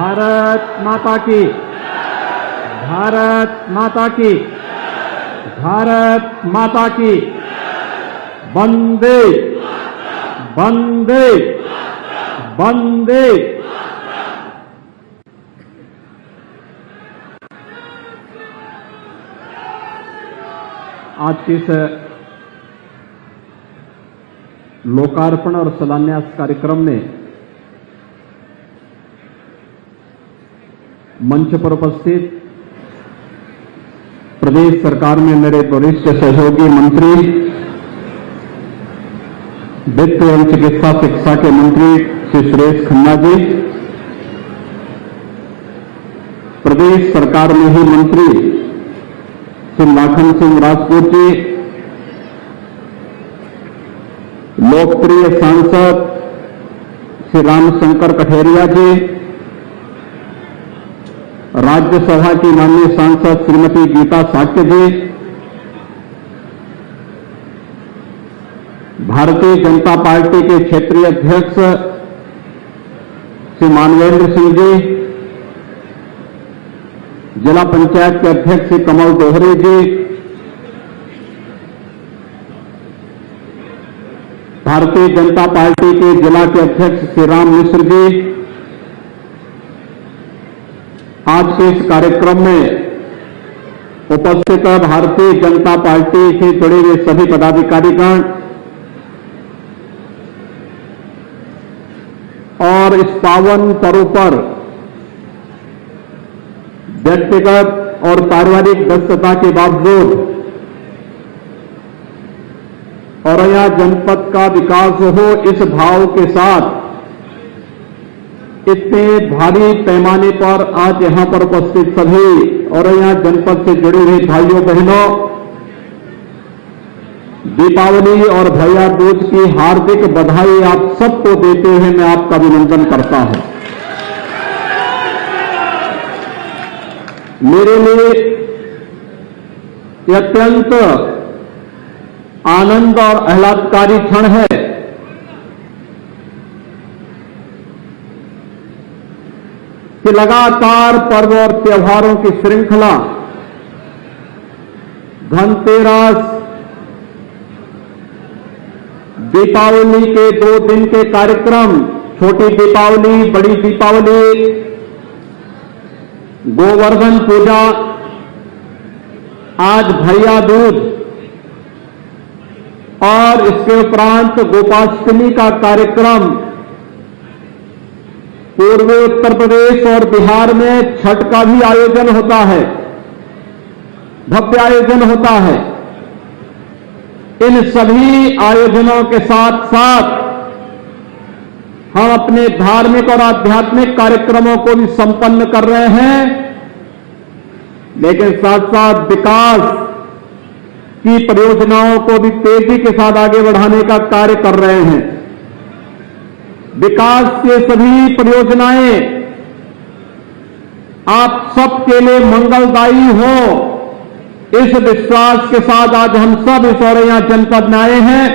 भारत माता की, भारत माता की, भारत माता की, वंदे वंदे वंदे। आज के इस लोकार्पण और शिलान्यास कार्यक्रम में मंच पर उपस्थित प्रदेश सरकार में मेरे वरिष्ठ सहयोगी मंत्री, वित्त एवं चिकित्सा शिक्षा के मंत्री श्री सुरेश खन्ना जी, प्रदेश सरकार में ही मंत्री श्री लाखन सिंह राजपूत जी, लोकप्रिय सांसद श्री रामशंकर कठेरिया जी, राज्यसभा की माननीय सांसद श्रीमती गीता साक्य जी, भारतीय जनता पार्टी के क्षेत्रीय अध्यक्ष श्री मानवेंद्र सिंह जी, जिला पंचायत के अध्यक्ष श्री कमल दोहरे जी, भारतीय जनता पार्टी के जिला के अध्यक्ष श्री राम मिश्र जी, आज के इस कार्यक्रम में उपस्थित भारतीय जनता पार्टी से जुड़े हुए सभी पदाधिकारीगण और इस पावन पर्व पर व्यक्तिगत और पारिवारिक व्यस्तता के बावजूद औरैया जनपद का विकास हो, इस भाव के साथ इतने भारी पैमाने पर आज यहां पर उपस्थित सभी औरैया जनपद से जुड़े हुए भाइयों बहनों, दीपावली और भैया दूज की हार्दिक बधाई आप सबको देते हुए मैं आपका अभिनंदन करता हूं। मेरे लिए यह अत्यंत आनंद और आह्लादकारी क्षण है कि लगातार पर्व और त्योहारों की श्रृंखला, धनतेरस, दीपावली के 2 दिन के कार्यक्रम, छोटी दीपावली, बड़ी दीपावली, गोवर्धन पूजा, आज भैया दूज और इसके उपरांत गोपाष्टमी का कार्यक्रम, पूर्वी उत्तर प्रदेश और बिहार में छठ का भी आयोजन होता है, भव्य आयोजन होता है। इन सभी आयोजनों के साथ साथ हम अपने धार्मिक और आध्यात्मिक कार्यक्रमों को भी संपन्न कर रहे हैं, लेकिन साथ साथ विकास की परियोजनाओं को भी तेजी के साथ आगे बढ़ाने का कार्य कर रहे हैं। विकास के सभी परियोजनाएं आप सबके लिए मंगलदायी हो, इस विश्वास के साथ आज हम सब इस औरैया जनपद में आए हैं।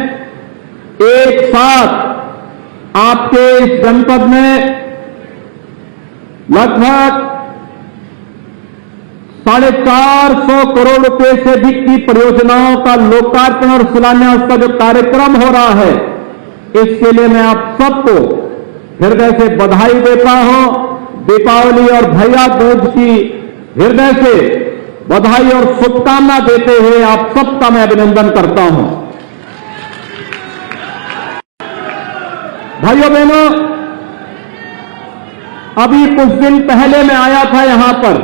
एक साथ आपके इस जनपद में लगभग 450 करोड़ रुपए से अधिक की परियोजनाओं का लोकार्पण और शिलान्यास का जो कार्यक्रम हो रहा है, इसके लिए मैं आप सबको हृदय से बधाई देता हूं। दीपावली और भैया दूज की हृदय से बधाई और शुभकामना देते हुए आप सबका मैं अभिनंदन करता हूं। भाइयों बहनों, अभी कुछ दिन पहले मैं आया था यहां पर,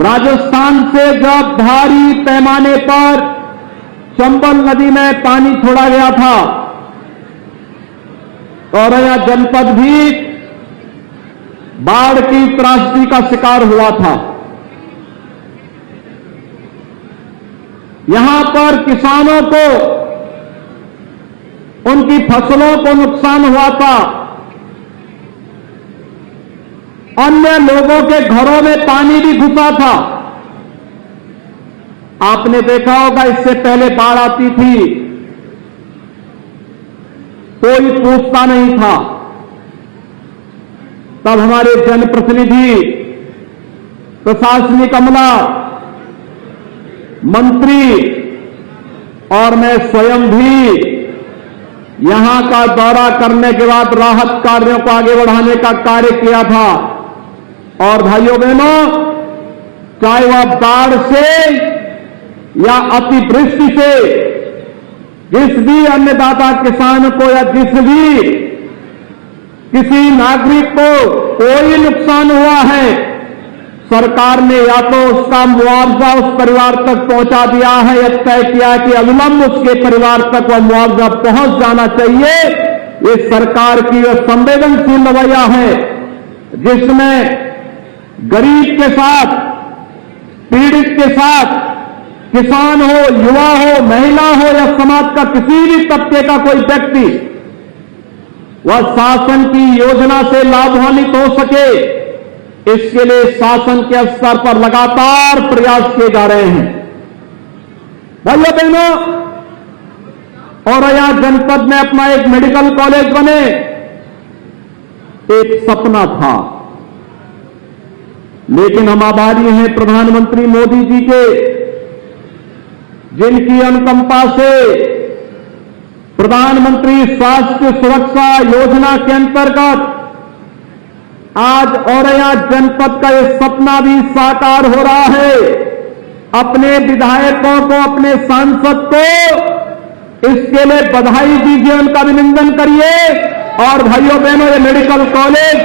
राजस्थान से जब भारी पैमाने पर चंबल नदी में पानी छोड़ा गया था, औरैया जनपद भी बाढ़ की त्रासदी का शिकार हुआ था। यहां पर किसानों को उनकी फसलों को नुकसान हुआ था, अन्य लोगों के घरों में पानी भी घुसा था। आपने देखा होगा, इससे पहले बाढ़ आती थी, कोई पूछता नहीं था, तब हमारे जनप्रतिनिधि, प्रशासनिक अमला, मंत्री और मैं स्वयं भी यहां का दौरा करने के बाद राहत कार्यों को आगे बढ़ाने का कार्य किया था। और भाइयों बहनों, चाहे वह बाढ़ से या अतिवृष्टि से जिस भी अन्नदाता किसान को या किसी नागरिक को कोई नुकसान हुआ है, सरकार ने या तो उसका मुआवजा उस परिवार तक पहुंचा दिया है या तय किया कि अविलंब उसके परिवार तक वह मुआवजा पहुंच जाना चाहिए। ये सरकार की वह संवेदनशील रवैया है जिसमें गरीब के साथ, पीड़ित के साथ, किसान हो, युवा हो, महिला हो या समाज का किसी भी तबके का कोई व्यक्ति वह शासन की योजना से लाभान्वित हो सके, इसके लिए शासन के स्तर पर लगातार प्रयास किए जा रहे हैं। भाइयों बहनों, औरैया जनपद में अपना एक मेडिकल कॉलेज बने, एक सपना था, लेकिन हम आभारी हैं प्रधानमंत्री मोदी जी के, जिनकी अनुकंपा से प्रधानमंत्री स्वास्थ्य सुरक्षा योजना के अंतर्गत आज औरैया जनपद का यह सपना भी साकार हो रहा है। अपने विधायकों को, अपने सांसद को इसके लिए बधाई दीजिए, उनका अभिनंदन करिए। और भाइयों बहनों, ये मेडिकल कॉलेज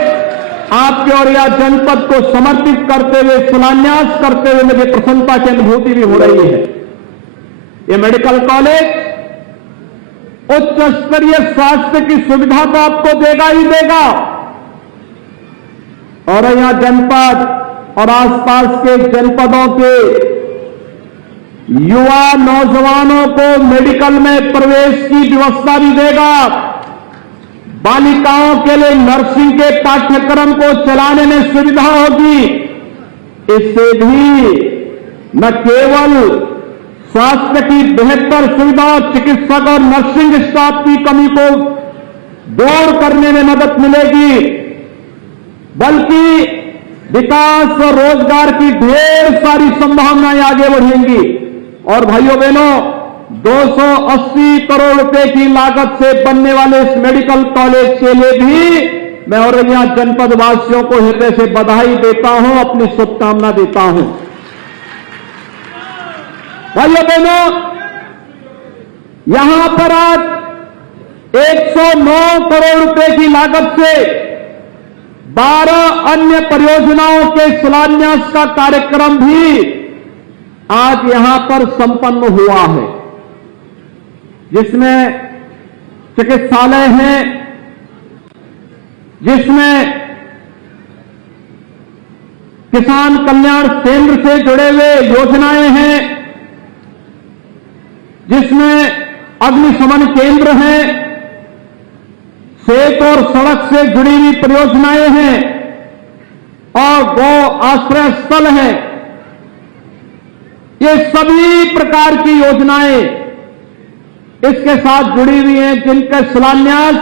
आपके औरैया जनपद को समर्पित करते हुए, शिलान्यास करते हुए मुझे प्रसन्नता की अनुभूति भी हो रही है। ये मेडिकल कॉलेज उच्च स्तरीय स्वास्थ्य की सुविधा तो आपको देगा ही देगा, औरैया जनपद और आसपास के जनपदों के युवा नौजवानों को मेडिकल में प्रवेश की व्यवस्था भी देगा। बालिकाओं के लिए नर्सिंग के पाठ्यक्रम को चलाने में सुविधा होगी। इससे भी न केवल स्वास्थ्य की बेहतर सुविधा, चिकित्सक और नर्सिंग स्टाफ की कमी को दूर करने में मदद मिलेगी, बल्कि विकास और रोजगार की ढेर सारी संभावनाएं आगे बढ़ेंगी। और भाइयों बहनों, 280 करोड़ रुपए की लागत से बनने वाले इस मेडिकल कॉलेज के लिए भी मैं औरैया जनपद वासियों को हृदय से बधाई देता हूं, अपनी शुभकामना देता हूं। भाइयों बहनों, यहां पर आज 109 करोड़ रुपए की लागत से 12 अन्य परियोजनाओं के शिलान्यास का कार्यक्रम भी आज यहां पर संपन्न हुआ है, जिसमें चिकित्सालय हैं, जिसमें किसान कल्याण केंद्र से जुड़े हुए योजनाएं हैं, जिसमें अग्निशमन केंद्र हैं, सेतु और सड़क से जुड़ी हुई परियोजनाएं हैं और गौ आश्रय स्थल है। ये सभी प्रकार की योजनाएं इसके साथ जुड़ी हुई हैं, जिनका शिलान्यास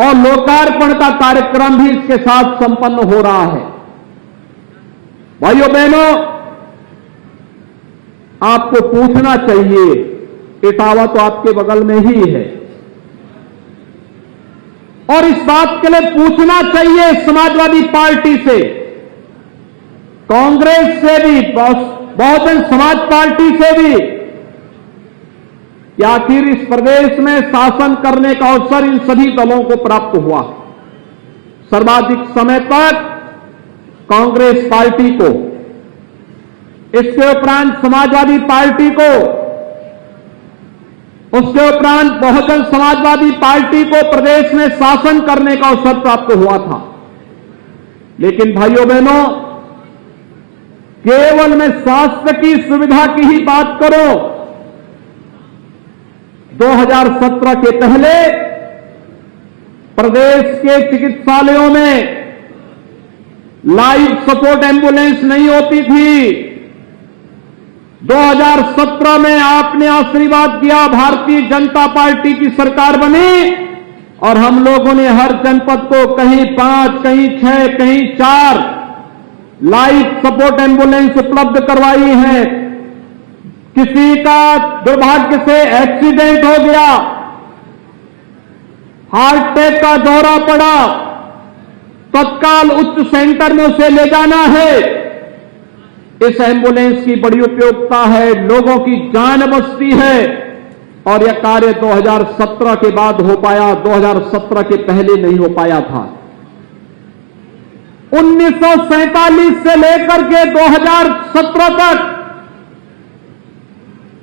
और लोकार्पण का कार्यक्रम भी इसके साथ संपन्न हो रहा है। भाइयों बहनों, आपको पूछना चाहिए, इटावा तो आपके बगल में ही है, और इस बात के लिए पूछना चाहिए समाजवादी पार्टी से, कांग्रेस से भी, बहुजन समाज पार्टी से भी, कि आखिर इस प्रदेश में शासन करने का अवसर इन सभी दलों को प्राप्त हुआ। सर्वाधिक समय तक कांग्रेस पार्टी को, इसके उपरांत समाजवादी पार्टी को, उसके उपरांत बहुजन समाजवादी पार्टी को प्रदेश में शासन करने का अवसर प्राप्त हुआ था। लेकिन भाइयों बहनों, केवल मैं स्वास्थ्य की सुविधा की ही बात करूं, 2017 के पहले प्रदेश के चिकित्सालयों में लाइफ सपोर्ट एम्बुलेंस नहीं होती थी। 2017 में आपने आशीर्वाद किया, भारतीय जनता पार्टी की सरकार बनी, और हम लोगों ने हर जनपद को कहीं 5, कहीं 6, कहीं 4 लाइफ सपोर्ट एम्बुलेंस उपलब्ध करवाई है। किसी का दुर्भाग्य से एक्सीडेंट हो गया, हार्ट अटैक का दौरा पड़ा, तत्काल उच्च सेंटर में उसे ले जाना है। इस एम्बुलेंस की बड़ी उपयोगिता है, लोगों की जान बचती है और यह कार्य 2017 के बाद हो पाया, 2017 के पहले नहीं हो पाया था। 1947 से लेकर के 2017 तक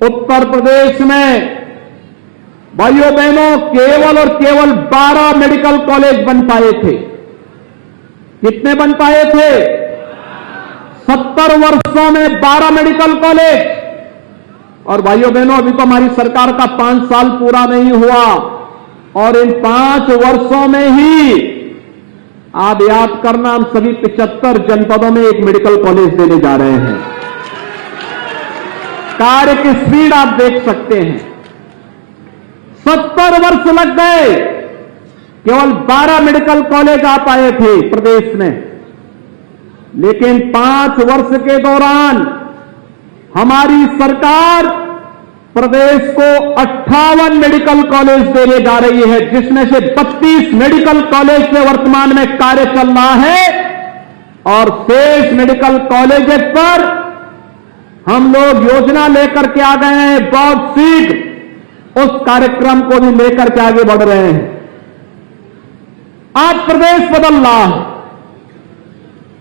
उत्तर प्रदेश में भाइयों बहनों केवल और केवल 12 मेडिकल कॉलेज बन पाए थे। कितने बन पाए थे? 70 वर्षों में 12 मेडिकल कॉलेज। और भाइयों बहनों अभी तो हमारी सरकार का 5 साल पूरा नहीं हुआ और इन 5 वर्षों में ही आप याद करना, हम सभी 75 जनपदों में एक मेडिकल कॉलेज देने जा रहे हैं। कार्य की स्पीड आप देख सकते हैं। 70 वर्ष लग गए, केवल 12 मेडिकल कॉलेज आ पाए थे प्रदेश में, लेकिन 5 वर्ष के दौरान हमारी सरकार प्रदेश को 58 मेडिकल कॉलेज देने जा रही है, जिसमें से 32 मेडिकल कॉलेज में वर्तमान में कार्य चल रहा है और शेष मेडिकल कॉलेज पर हम लोग योजना लेकर के आ गए हैं। बहुत शीघ्र उस कार्यक्रम को भी लेकर के आगे बढ़ रहे हैं। आज प्रदेश बदल रहा है,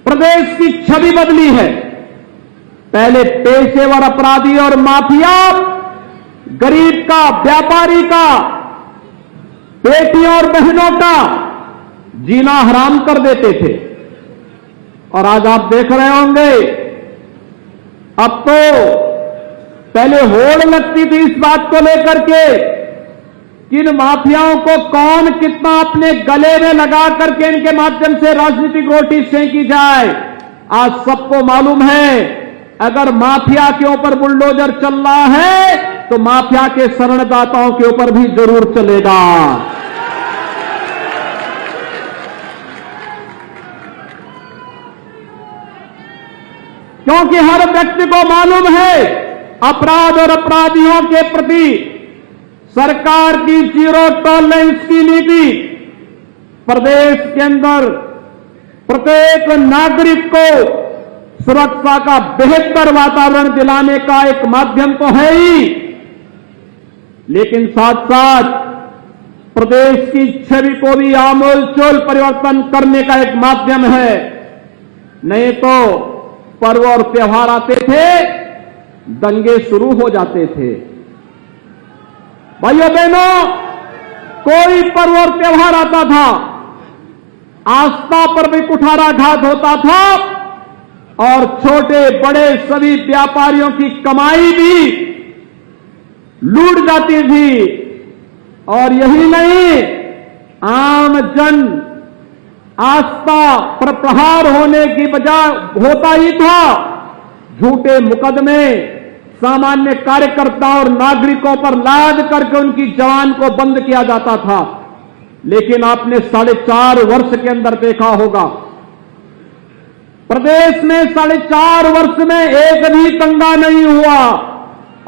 प्रदेश की छवि बदली है। पहले पेशेवर अपराधी और माफिया गरीब का, व्यापारी का, बेटियों और बहनों का जीना हराम कर देते थे और आज आप देख रहे होंगे अब तो पहले होड़ लगती थी इस बात को लेकर के कि इन माफियाओं को कौन कितना अपने गले में लगा करके इनके माध्यम से राजनीतिक रोटी सेंकी जाए। आज सबको मालूम है अगर माफिया के ऊपर बुलडोजर चल रहा है तो माफिया के शरणदाताओं के ऊपर भी जरूर चलेगा। क्योंकि हर व्यक्ति को मालूम है अपराध और अपराधियों के प्रति सरकार की जीरो टॉलरेंस की नीति प्रदेश के अंदर प्रत्येक नागरिक को सुरक्षा का बेहतर वातावरण दिलाने का एक माध्यम तो है ही, लेकिन साथ साथ प्रदेश की छवि को भी आमूलचूल परिवर्तन करने का एक माध्यम है। नहीं तो पर्व और त्योहार आते थे, दंगे शुरू हो जाते थे। भाइयों बहनों, कोई पर्व और त्योहार आता था, आस्था पर भी कुठाराघात होता था और छोटे बड़े सभी व्यापारियों की कमाई भी लूट जाती थी। और यही नहीं, आम जन आस्था पर प्रहार होने की बजाय होता ही था झूठे मुकदमे सामान्य कार्यकर्ताओं और नागरिकों पर लाद करके उनकी जवान को बंद किया जाता था। लेकिन आपने 4.5 वर्ष के अंदर देखा होगा प्रदेश में 4.5 वर्ष में एक भी दंगा नहीं हुआ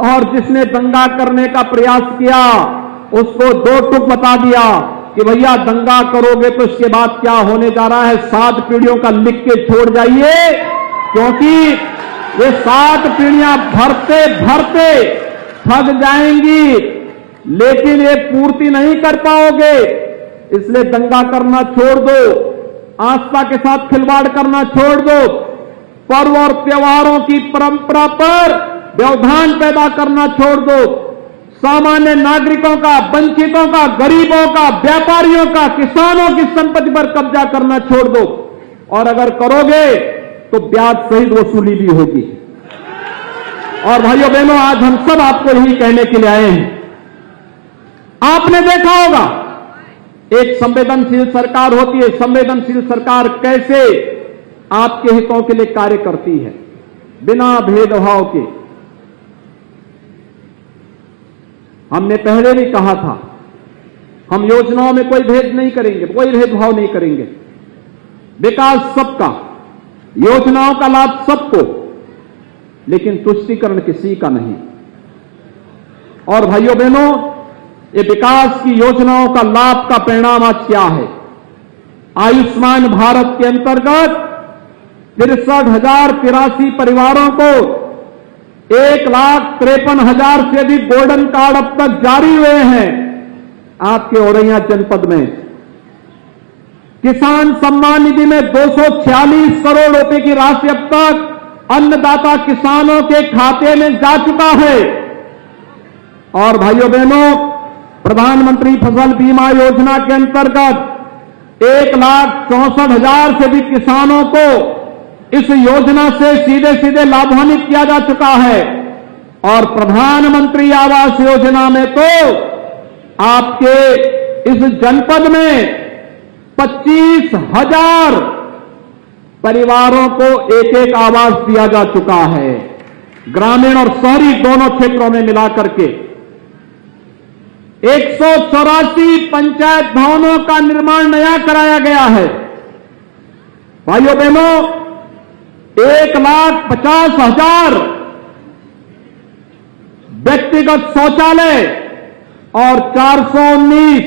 और जिसने दंगा करने का प्रयास किया उसको 2 टुक बता दिया कि भैया दंगा करोगे तो इसके बाद क्या होने जा रहा है 7 पीढ़ियों का लिख के छोड़ जाइए, क्योंकि ये 7 पीढ़ियां भरते भरते थक जाएंगी लेकिन ये पूर्ति नहीं कर पाओगे। इसलिए दंगा करना छोड़ दो, आस्था के साथ खिलवाड़ करना छोड़ दो, पर्व और त्योहारों की परंपरा पर व्यवधान पैदा करना छोड़ दो, सामान्य नागरिकों का, वंचितों का, गरीबों का, व्यापारियों का, किसानों की संपत्ति पर कब्जा करना छोड़ दो और अगर करोगे तो ब्याज सहित वसूली भी होगी। और भाइयों बहनों, आज हम सब आपको यही कहने के लिए आए हैं। आपने देखा होगा एक संवेदनशील सरकार होती है, संवेदनशील सरकार कैसे आपके हितों के लिए कार्य करती है बिना भेदभाव के। हमने पहले भी कहा था हम योजनाओं में कोई भेद नहीं करेंगे, कोई भेदभाव नहीं करेंगे। विकास सबका, योजनाओं का लाभ सबको, लेकिन तुष्टीकरण किसी का नहीं। और भाइयों बहनों, ये विकास की योजनाओं का लाभ का परिणाम आज क्या है? आयुष्मान भारत के अंतर्गत 63,083 परिवारों को 1,53,000 से अधिक गोल्डन कार्ड अब तक जारी हुए हैं आपके औरैया जनपद में। किसान सम्मान निधि में 246 करोड़ रुपए की राशि अब तक अन्नदाता किसानों के खाते में जा चुका है। और भाइयों बहनों, प्रधानमंत्री फसल बीमा योजना के अंतर्गत 1,64,000 से अधिक किसानों को इस योजना से सीधे सीधे लाभान्वित किया जा चुका है। और प्रधानमंत्री आवास योजना में तो आपके इस जनपद में 25,000 परिवारों को एक एक आवास दिया जा चुका है, ग्रामीण और शहरी दोनों क्षेत्रों में मिलाकर के। 184 पंचायत भवनों का निर्माण नया कराया गया है। भाइयों बहनों, 1,50,000 व्यक्तिगत शौचालय और 419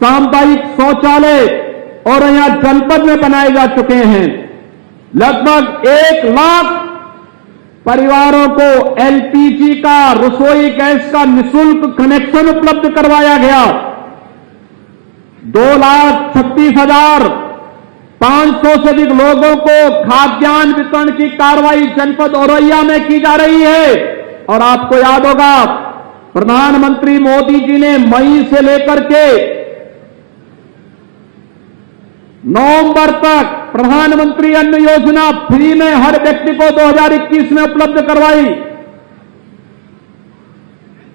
सामुदायिक शौचालय और यहां जनपद में बनाए जा चुके हैं। लगभग 1 लाख परिवारों को एलपीजी का, रसोई गैस का निःशुल्क कनेक्शन उपलब्ध करवाया गया। 2,36,500 से अधिक लोगों को खाद्यान्न वितरण की कार्रवाई जनपद औरैया में की जा रही है। और आपको याद होगा, प्रधानमंत्री मोदी जी ने मई से लेकर के नवंबर तक प्रधानमंत्री अन्न योजना फ्री में हर व्यक्ति को 2021 में उपलब्ध करवाई।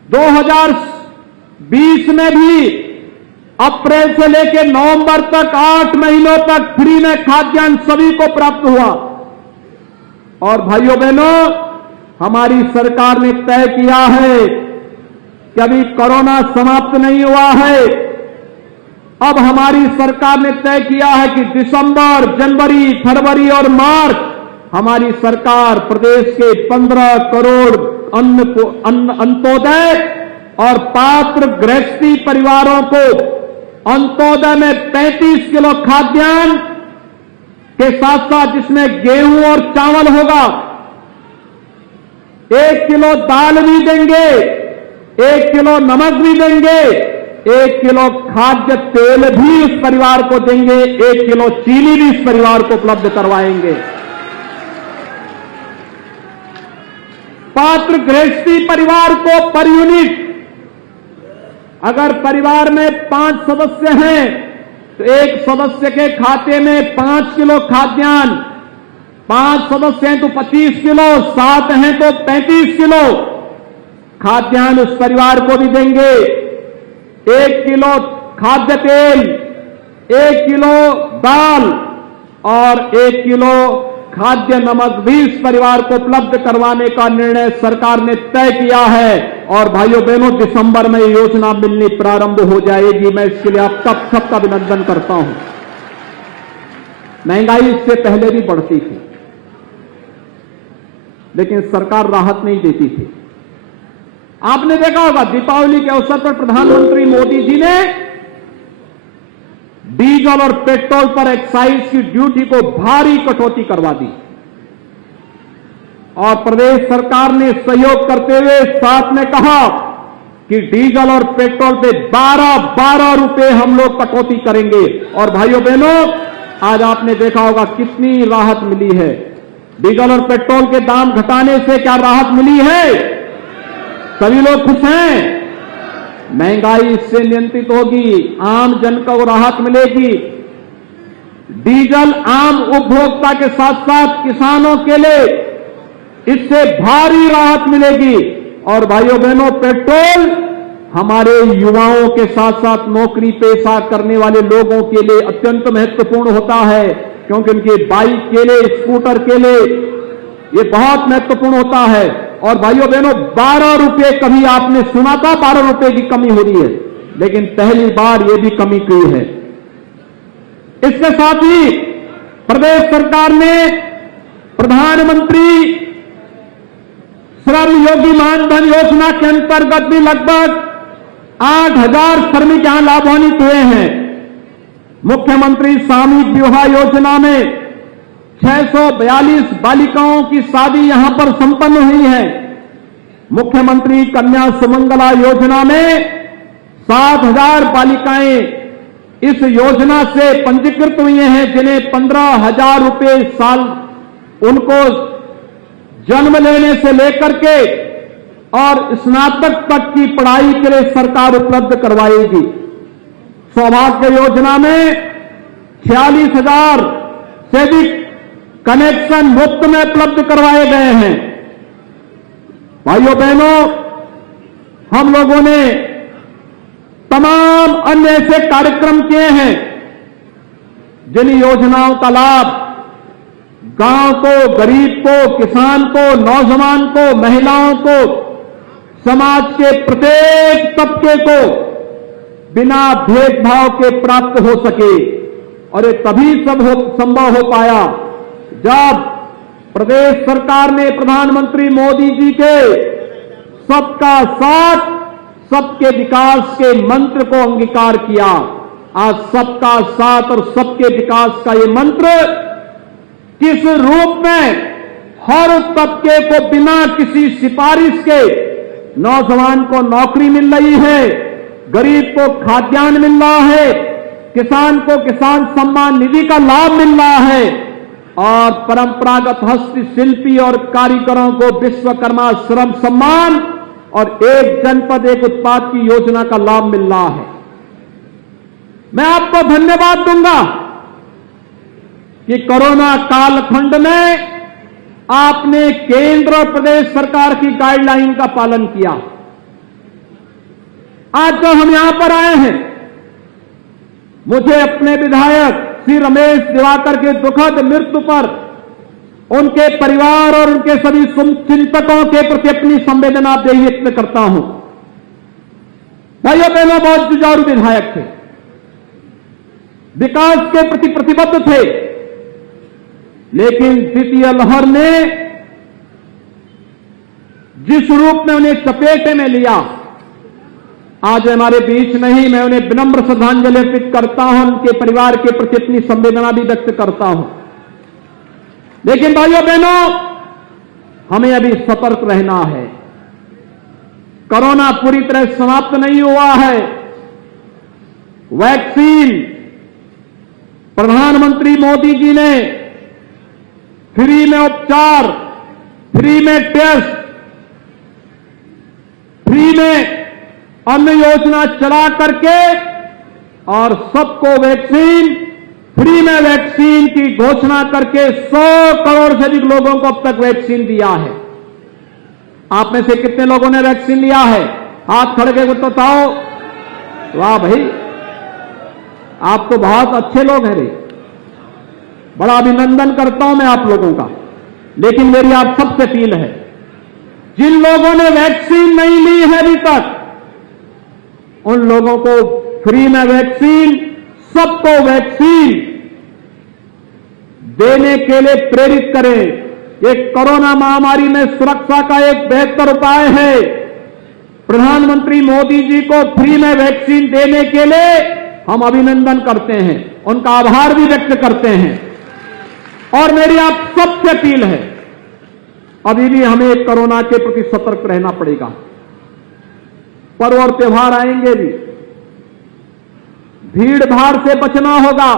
2020 में भी अप्रैल से लेकर नवंबर तक 8 महीनों तक फ्री में खाद्यान्न सभी को प्राप्त हुआ। और भाइयों बहनों, हमारी सरकार ने तय किया है कि अभी कोरोना समाप्त नहीं हुआ है। अब हमारी सरकार ने तय किया है कि दिसंबर, जनवरी, फरवरी और मार्च हमारी सरकार प्रदेश के 15 करोड़ अंत्योदय और पात्र गृहस्थी परिवारों को अंत्योदय में 35 किलो खाद्यान्न के साथ साथ जिसमें गेहूं और चावल होगा, 1 किलो दाल भी देंगे, 1 किलो नमक भी देंगे, 1 किलो खाद्य तेल भी उस परिवार को देंगे, 1 किलो चीनी भी इस परिवार को उपलब्ध करवाएंगे। पात्र गृहस्थी परिवार को पर यूनिट, अगर परिवार में 5 सदस्य हैं तो एक सदस्य के खाते में 5 किलो खाद्यान्न, 5 सदस्य हैं तो 25 किलो, 7 हैं तो 35 किलो खाद्यान्न उस परिवार को भी देंगे। 1 किलो खाद्य तेल, 1 किलो दाल और 1 किलो खाद्य नमक भी इस परिवार को उपलब्ध करवाने का निर्णय सरकार ने तय किया है। और भाइयों बहनों, दिसंबर में योजना मिलनी प्रारंभ हो जाएगी। मैं इसके लिए आप सबका अभिनंदन करता हूं। महंगाई इससे पहले भी बढ़ती थी, लेकिन सरकार राहत नहीं देती थी। आपने देखा होगा, दीपावली के अवसर पर प्रधानमंत्री मोदी जी ने डीजल और पेट्रोल पर एक्साइज की ड्यूटी को भारी कटौती करवा दी। और प्रदेश सरकार ने सहयोग करते हुए साथ में कहा कि डीजल और पेट्रोल पे 12 रुपए हम लोग कटौती करेंगे। और भाइयों बहनों, आज आपने देखा होगा कितनी राहत मिली है। डीजल और पेट्रोल के दाम घटाने से क्या राहत मिली है? सभी लोग खुश हैं। महंगाई इससे नियंत्रित होगी, आम जन को राहत मिलेगी। डीजल आम उपभोक्ता के साथ साथ किसानों के लिए इससे भारी राहत मिलेगी। और भाइयों बहनों, पेट्रोल हमारे युवाओं के साथ साथ नौकरी पेशा करने वाले लोगों के लिए अत्यंत महत्वपूर्ण होता है, क्योंकि उनके बाइक के लिए, स्कूटर के लिए ये बहुत महत्वपूर्ण होता है। और भाइयों बहनों, 12 रुपए, कभी आपने सुना था 12 रुपए की कमी हो रही है? लेकिन पहली बार ये भी कमी की है। इसके साथ ही प्रदेश सरकार ने प्रधानमंत्री श्रम योगी मानधन योजना के अंतर्गत भी लगभग 8,000 श्रमिक यहां लाभान्वित हुए हैं। मुख्यमंत्री सामूहिक विवाह योजना में 642 बालिकाओं की शादी यहां पर संपन्न हुई है। मुख्यमंत्री कन्या सुमंगला योजना में 7,000 बालिकाएं इस योजना से पंजीकृत हुई हैं, जिन्हें 15,000 रुपये साल उनको जन्म लेने से लेकर के और स्नातक तक की पढ़ाई के लिए सरकार उपलब्ध करवाएगी। सौभाग्य योजना में 46,000 से अधिक कनेक्शन मुफ्त में उपलब्ध करवाए गए हैं। भाइयों बहनों, हम लोगों ने तमाम अन्य ऐसे कार्यक्रम किए हैं जिन योजनाओं का लाभ गांव को, गरीब को, किसान को, नौजवान को, महिलाओं को, समाज के प्रत्येक तबके को बिना भेदभाव के प्राप्त हो सके। और ये तभी संभव हो पाया जब प्रदेश सरकार ने प्रधानमंत्री मोदी जी के सबका साथ सबके विकास के मंत्र को अंगीकार किया। आज सबका साथ और सबके विकास का ये मंत्र किस रूप में हर तबके को बिना किसी सिफारिश के नौजवान को नौकरी मिल रही है, गरीब को खाद्यान्न मिल रहा है, किसान को किसान सम्मान निधि का लाभ मिल रहा है और परंपरागत हस्तशिल्पी और कारीगरों को विश्वकर्मा श्रम सम्मान और एक जनपद एक उत्पाद की योजना का लाभ मिल रहा है। मैं आपको धन्यवाद दूंगा कि कोरोना कालखंड में आपने केंद्र और प्रदेश सरकार की गाइडलाइन का पालन किया। आज जो हम यहां पर आए हैं, मुझे अपने विधायक श्री रमेश दिवाकर के दुखद मृत्यु पर उनके परिवार और उनके सभी चिंतकों के प्रति अपनी संवेदना व्यक्त करता हूं। भाइयों बहनों, बहुत जुझारू विधायक थे, विकास के प्रति प्रतिबद्ध थे, लेकिन द्वितीय लहर ने जिस रूप में उन्हें चपेटे में लिया, आज हमारे बीच नहीं। मैं उन्हें विनम्र श्रद्धांजलि अर्पित करता हूं, उनके परिवार के प्रति अपनी संवेदना भी व्यक्त करता हूं। लेकिन भाइयों बहनों, हमें अभी सतर्क रहना है। कोरोना पूरी तरह समाप्त नहीं हुआ है। वैक्सीन प्रधानमंत्री मोदी जी ने फ्री में उपचार, फ्री में टेस्ट, फ्री में अन्न योजना चला करके और सबको वैक्सीन, फ्री में वैक्सीन की घोषणा करके 100 करोड़ से अधिक लोगों को अब तक वैक्सीन दिया है। आप में से कितने लोगों ने वैक्सीन लिया है? हाथ खड़े करके बताओ। वाह भाई, आप तो बहुत अच्छे लोग हैं रे, बड़ा अभिनंदन करता हूं मैं आप लोगों का। लेकिन मेरी आप सबसे अपील है, जिन लोगों ने वैक्सीन नहीं ली है अभी तक, उन लोगों को फ्री में वैक्सीन, सबको वैक्सीन देने के लिए प्रेरित करें। एक कोरोना महामारी में सुरक्षा का एक बेहतर उपाय है। प्रधानमंत्री मोदी जी को फ्री में वैक्सीन देने के लिए हम अभिनंदन करते हैं, उनका आभार भी व्यक्त करते हैं। और मेरी आप सबसे अपील है, अभी भी हमें कोरोना के प्रति सतर्क रहना पड़ेगा। पर्व और त्योहार आएंगे भी, भीड़ भाड़ से बचना होगा।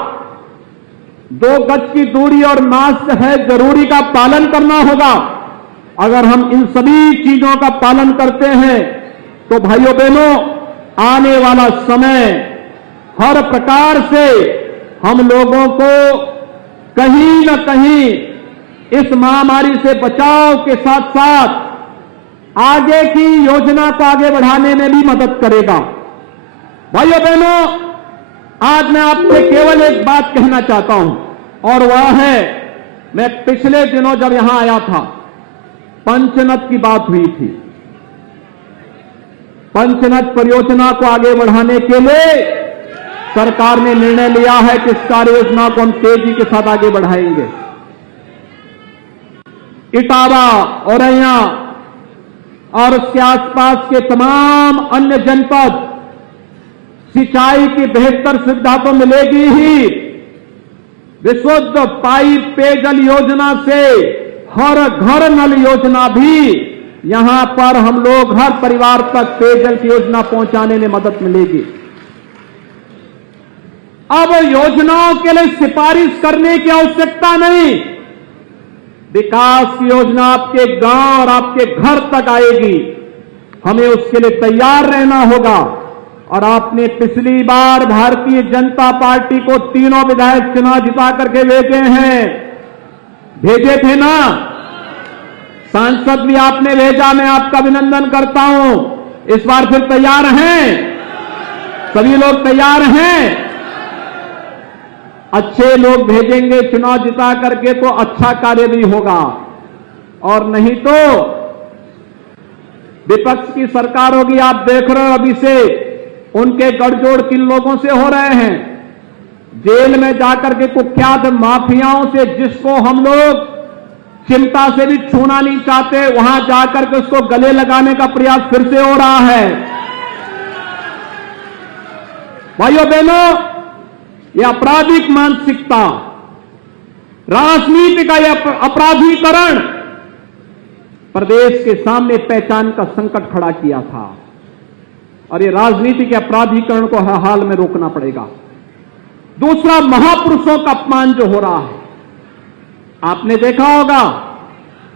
2 गज की दूरी और मास्क है जरूरी का पालन करना होगा। अगर हम इन सभी चीजों का पालन करते हैं तो भाइयों बहनों, आने वाला समय हर प्रकार से हम लोगों को कहीं न कहीं इस महामारी से बचाव के साथ साथ आगे की योजना को आगे बढ़ाने में भी मदद करेगा। भाइयों बहनों, आज मैं आपसे केवल एक बात कहना चाहता हूं, और वह है, मैं पिछले दिनों जब यहां आया था, पंचनद की बात हुई थी। पंचनद परियोजना को आगे बढ़ाने के लिए सरकार ने निर्णय लिया है कि इस कार्य योजना को हम तेजी के साथ आगे बढ़ाएंगे। इटावा, औरैया और उसके आसपास के तमाम अन्य जनपद सिंचाई की बेहतर सुविधा तो मिलेगी ही, विशुद्ध पाइप पेयजल योजना से हर घर नल योजना भी यहां पर हम लोग हर परिवार तक पेयजल की योजना पहुंचाने में मदद मिलेगी। अब योजनाओं के लिए सिफारिश करने की आवश्यकता नहीं, विकास की योजना आपके गांव और आपके घर तक आएगी। हमें उसके लिए तैयार रहना होगा। और आपने पिछली बार भारतीय जनता पार्टी को तीनों विधायक चुनाव जिता करके भेजे थे ना, सांसद भी आपने भेजा, मैं आपका अभिनंदन करता हूं। इस बार फिर तैयार हैं? सभी लोग तैयार हैं? अच्छे लोग भेजेंगे चुनाव जिता करके तो अच्छा कार्य भी होगा, और नहीं तो विपक्ष की सरकार होगी। आप देख रहे हो अभी से उनके गठजोड़ किन लोगों से हो रहे हैं। जेल में जाकर के कुख्यात माफियाओं से, जिसको हम लोग चिमटा से भी छूना नहीं चाहते, वहां जाकर के उसको गले लगाने का प्रयास फिर से हो रहा है। भाइयों बहनों, यह आपराधिक मानसिकता, राजनीति का यह अपराधीकरण प्रदेश के सामने पहचान का संकट खड़ा किया था, और ये राजनीति के अपराधीकरण को हर हाल में रोकना पड़ेगा। दूसरा, महापुरुषों का अपमान जो हो रहा है, आपने देखा होगा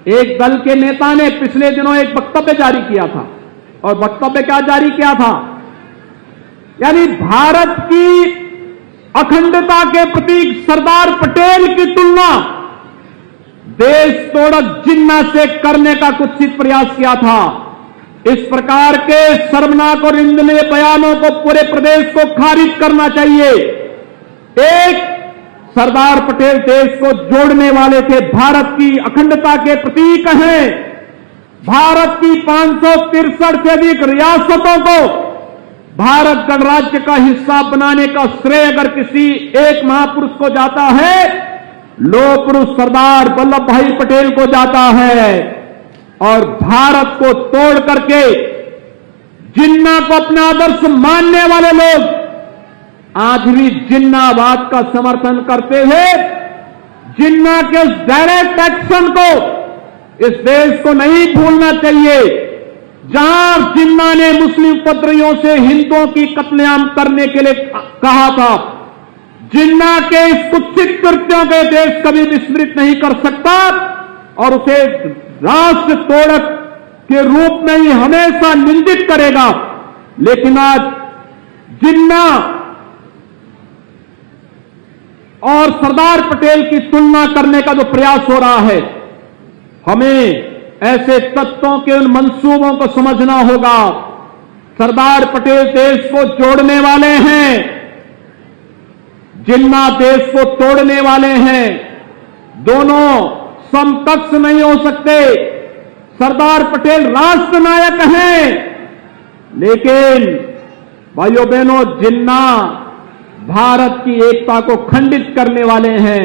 एक दल के नेता ने पिछले दिनों एक वक्तव्य जारी किया था, और वक्तव्य क्या जारी किया था, यानी भारत की अखंडता के प्रतीक सरदार पटेल की तुलना देश तोड़क जिन्ना से करने का कुत्सित प्रयास किया था। इस प्रकार के शर्मनाक और निंदनीय बयानों को पूरे प्रदेश को खारिज करना चाहिए। एक, सरदार पटेल देश को जोड़ने वाले थे, भारत की अखंडता के प्रतीक हैं। भारत की 563 से अधिक रियासतों को भारत गणराज्य का हिस्सा बनाने का श्रेय अगर किसी एक महापुरुष को जाता है, लौह पुरुष सरदार वल्लभ भाई पटेल को जाता है। और भारत को तोड़ करके जिन्ना को अपना आदर्श मानने वाले लोग आज भी जिन्नावाद का समर्थन करते हुए जिन्ना के डायरेक्ट एक्शन को इस देश को नहीं भूलना चाहिए। जहां जिन्ना ने मुस्लिम उपद्रवियों से हिंदुओं की कत्लेआम करने के लिए कहा था, जिन्ना के इस कुत्सित कृत्यों के देश कभी विस्मृत नहीं कर सकता, और उसे राष्ट्र तोड़क के रूप में ही हमेशा निंदित करेगा। लेकिन आज जिन्ना और सरदार पटेल की तुलना करने का जो प्रयास हो रहा है, हमें ऐसे तत्वों के उन मंसूबों को समझना होगा। सरदार पटेल देश को जोड़ने वाले हैं, जिन्ना देश को तोड़ने वाले हैं। दोनों समकक्ष नहीं हो सकते। सरदार पटेल राष्ट्र नायक हैं, लेकिन भाइयों बहनों, जिन्ना भारत की एकता को खंडित करने वाले हैं।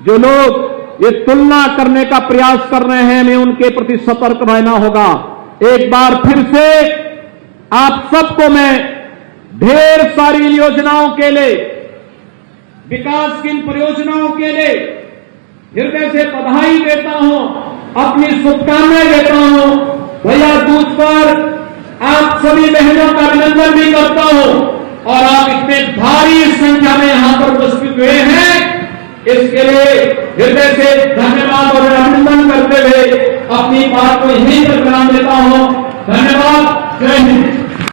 जो लोग ये तुलना करने का प्रयास कर रहे हैं, हमें उनके प्रति सतर्क रहना होगा। एक बार फिर से आप सबको मैं ढेर सारी योजनाओं के लिए, विकास की परियोजनाओं के लिए हृदय से बधाई देता हूं, अपनी शुभकामनाएं देता हूं। भैया दूज पर आप सभी बहनों का अभिनंदन भी करता हूं, और आप इतने भारी संख्या में यहां पर उपस्थित हुए हैं, इसके लिए हृदय से धन्यवाद और अभिनंदन करते हुए अपनी बात को यहीं पर विराम देता हूं। धन्यवाद। जय हिंद।